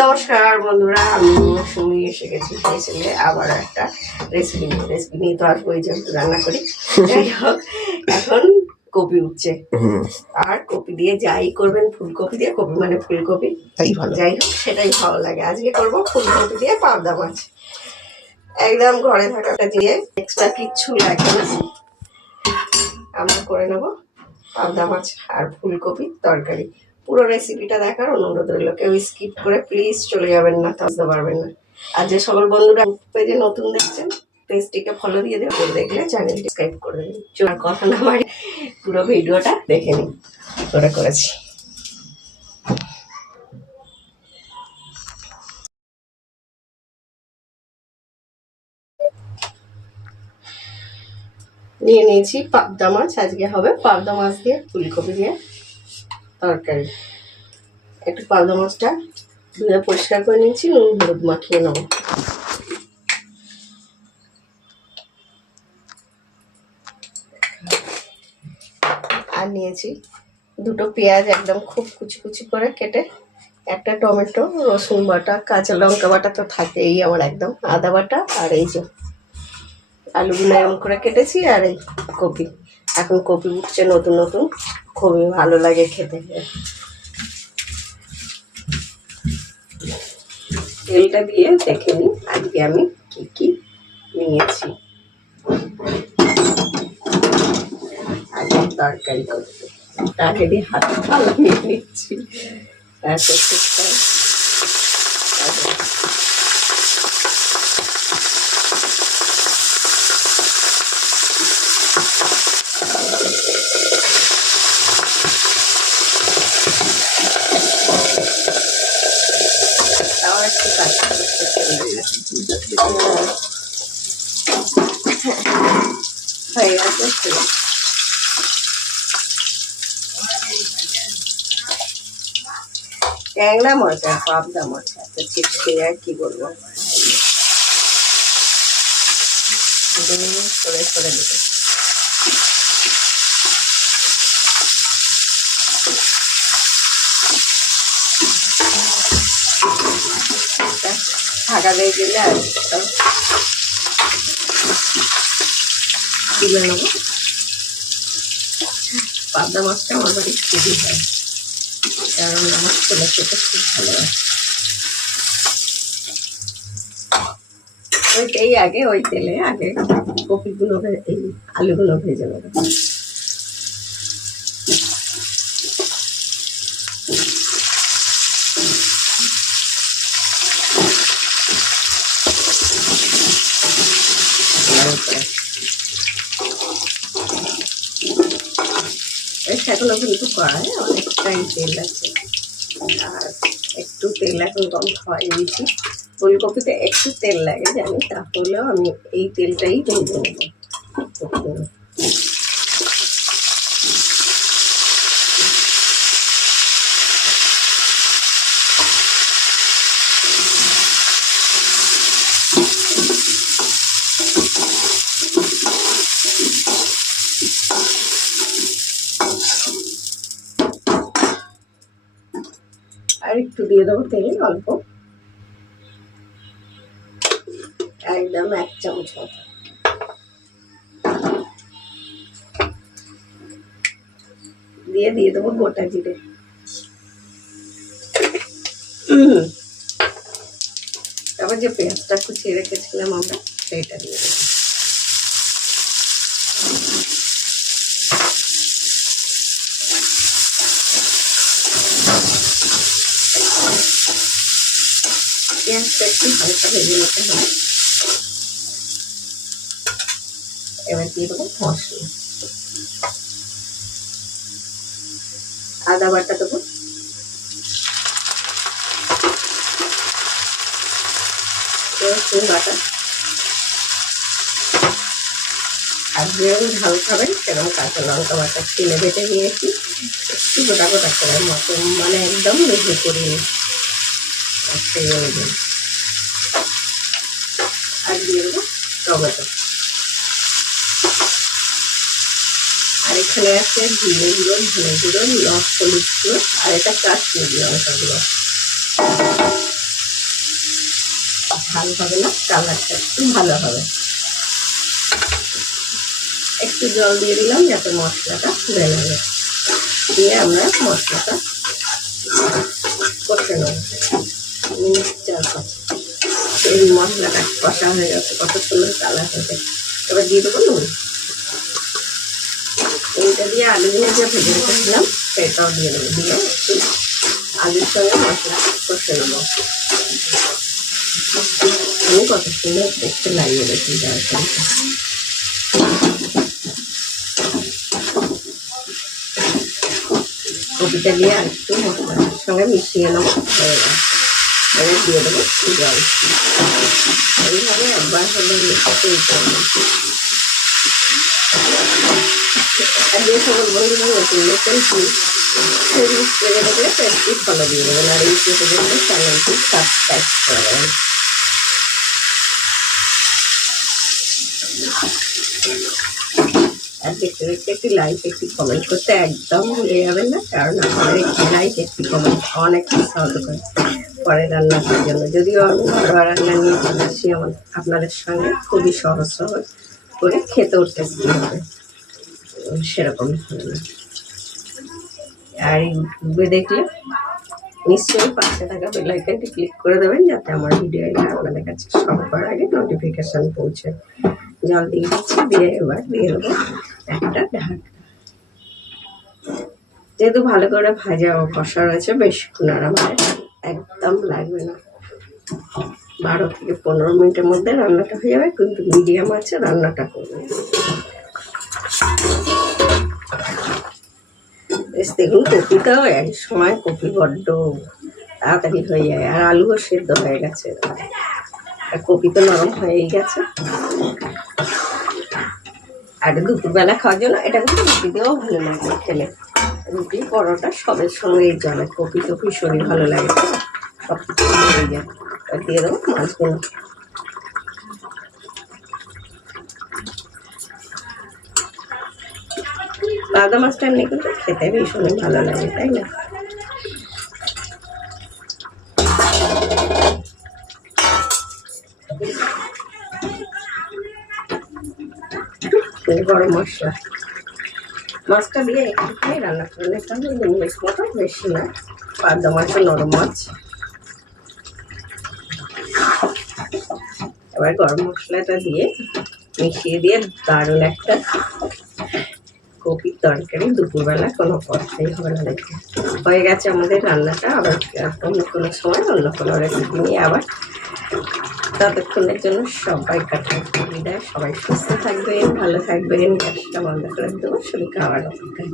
নমস্কার বন্ধুরা আমি সুমি এসে গেছি ছেলে আবার একটা রেসিপি নিয়ে রেসিপি নিয়ে তো আসব এই রান্না করি। যাই হোক এখন কপি উঠছে। আর কপি দিয়ে যাই করবেন ফুলকপি দিয়ে কপি মানে ফুলকপি। তাই ভালো। যাই হোক সেটাই ভালো লাগে। আজকে করব ফুলকপি দিয়ে পাবদা মাছ। একদম ঘরে থাকাটা দিয়ে এক্সট্রা কিচ্ছু লাগে না। আমরা করে নেব পাবদা মাছ আর ফুলকপি তরকারি। পুরো রেসিপিটা দেখার অনুরোধ রইল। কেউ স্কিপ করে প্লিজ চলে যাবেন না বুঝতে পারবেন না। আর যে সকল বন্ধুরা পেজে নতুন দেখছেন পেজটিকে ফলো দিয়ে করে দেখলে চ্যানেলটি সাবস্ক্রাইব করে দেবেন। চলার কথা না বাড়ি পুরো ভিডিওটা দেখে নিন করে করেছি। নিয়ে নিয়েছি পাবদা মাছ, আজকে হবে পাবদা মাছ দিয়ে ফুলকপি দিয়ে। তরকারি। একটু পাবদা মাছটা ধুয়ে পরিষ্কার করে নিয়েছি, নুন, হলুদ মাখিয়ে নেব। আর নিয়েছি দুটো পেঁয়াজ একদম খুব কুচি কুচি করে কেটে, একটা টমেটো, রসুন বাটা, কাঁচা লঙ্কা বাটা তো থাকেই আমার একদম, আদা বাটা আর এই যে আলুগুলো এরকম করে কেটেছি আর এই কপি। এখন কপি উঠছে নতুন নতুন। খুবই ভালো লাগে খেতে। তেলটা দিয়ে দেখে নিই আজকে আমি কি কি নিয়েছি। তরকারি করতে। তাকে দিয়ে হাত ভালো নিয়ে নিচ্ছি। তারপর তাও একটু কাজ করতে হয়ে গেছে ট্যাংরা মজা পাবদা মজা তো চিপসে আর কি বলব? করে সরে দেবে। দিয়ে দিলে আর তুলে নেব। পাবদা মাছটা আমার বাড়ি খুবই হয় কারণ আমার ছোলা খেতে খুব ভালোবাসে ওইটাই আগে, ওই তেলে আগে কপিগুলো এই আলুগুলো ভেজে নেব তারপরে সেগুলো কিন্তু কড়াই অনেকটাই তেল আছে। আর একটু তেল এখন কম খাওয়াই দিয়েছি ফুলকপিতে একটু তেল লাগে জানি তাহলেও আমি এই তেলটাই ভেজে নেব আর একটু দিয়ে দেবো তেল অল্প। একদম এক চামচ মতো। দিয়ে দিয়ে দেবো গোটা জিরে। তারপর যে পেঁয়াজটা কুচিয়ে রেখেছিলাম আমরা সেইটা দিয়ে দেবো। পেঁয়াজটা একটু হালকা ভেজে নিতে হবে। এবার দিয়ে দেবো মশলা। আদা বাটা দেবো। রসুন বাটা। আর যেরকম ঝাল খাবেন, সেরকম কাঁচা লঙ্কা বাটা কিনে বেটে নিয়েছি। একটু গোটা গোটা করে মতো মানে একদম মিহি করিয়ে সেই অনুযায়ী। আর দিয়ে দেবো, টমেটো। আর এখানে আছে জিরে গুঁড়ো, ধনে গুঁড়ো লঙ্কা হলুদ গুঁড়ো, আর এটা কাশ্মীরি লঙ্কা গুঁড়ো। ঝাল হবে না? কালারটা একটু ভালো হবে। একটু জল দিয়ে দিলাম যাতে মশলাটা ফুলে যাবে দিয়ে আমরা মশলাটা কষে নেব। মিনিট চার পাঁচ এই মশলাটা কষা হয়ে গেছে, কত সুন্দর কালার হয়েছে এবার দিয়ে দেবো নুন। এইটা দিয়ে আলু দিয়ে যে ভেজে রেখেছিলাম, সেটাও দিয়ে দেবো। দিয়ে একটু আলুর সঙ্গে মশলা কষে নেব। আমি কত সুন্দর দেখতে লাগিয়ে রেখেছি যার কপিটা দিয়ে আর একটু মশলার সঙ্গে মিশিয়ে নেব। হয়ে দিয়ে দেবো জল এইভাবে একবার হলে মিশাতে আর দেখতে দেখতে একটি লাইক একটি কমেন্ট করতে একদম ভুলে যাবেন না কারণ আপনার একটি লাইক একটি কমেন্ট অনেক সাহায্য করে পরে রান্না করার জন্য। যদিও আমি ঘরোয়া রান্না নিয়ে চলে আসি আমার আপনাদের সঙ্গে খুবই সহজ সহজ করে খেতে উঠতে হবে সেরকম না। আর দেখলে নিশ্চয়ই পাশে থাকা বেলাইকানটি ক্লিক করে দেবেন যাতে আমার ভিডিও আপনাদের কাছে সবার আগে নোটিফিকেশান পৌঁছে। জল দিয়ে দিচ্ছি, দিয়ে এবার দিয়ে দেবো একটা ঢাক। যেহেতু ভালো করে ভাজা ও কষা রয়েছে বেশিক্ষণ আর আমাদের একদম লাগবে না। বারো থেকে পনেরো মিনিটের মধ্যে রান্নাটা হয়ে যাবে, কিন্তু মিডিয়াম আছে, রান্নাটা করবে। বেশ, দেখুন, কপিটাও এক সময় কপি বড্ড তাড়াতাড়ি হয়ে যায়, আর আলুও সেদ্ধ হয়ে গেছে। কপি তো নরম হয়েই গেছে। আর দুপুরবেলা খাওয়ার জন্য এটা কিন্তু রুটি দিয়েও ভালো লাগে খেলে। রুটি, পরোটা সবের সঙ্গেই চলে কপি টপি শরীর ভালো লাগে সব কিছু হয়ে যায়। দিয়ে দেবো মাছগুলো বাদা মাছটা এমনি কিন্তু খেতে ভীষণই ভালো লাগে, তাই না? গরম মশলা। মাছটা দিয়ে একটুখানি রান্না করে নিতে হবে। দু মতো, বেশি না। পাবদা মাছটা নরম মাছ। এবার গরম মশলাটা দিয়ে মিশিয়ে দিয়ে দারুণ একটা কপির তরকারি দুপুরবেলা কোনো কথাই হবে না দেখে হয়ে গেছে আমাদের রান্নাটা। আবার অন্য কোনো সময় অন্য কোনো রেসিপি নিয়ে আবার ততক্ষণের জন্য সবাই কাটায় বিদায় সবাই সুস্থ থাকবেন, ভালো থাকবেন, গ্যাসটা বন্ধ করে দেবো শরীর খাওয়ার অপেক্ষায়।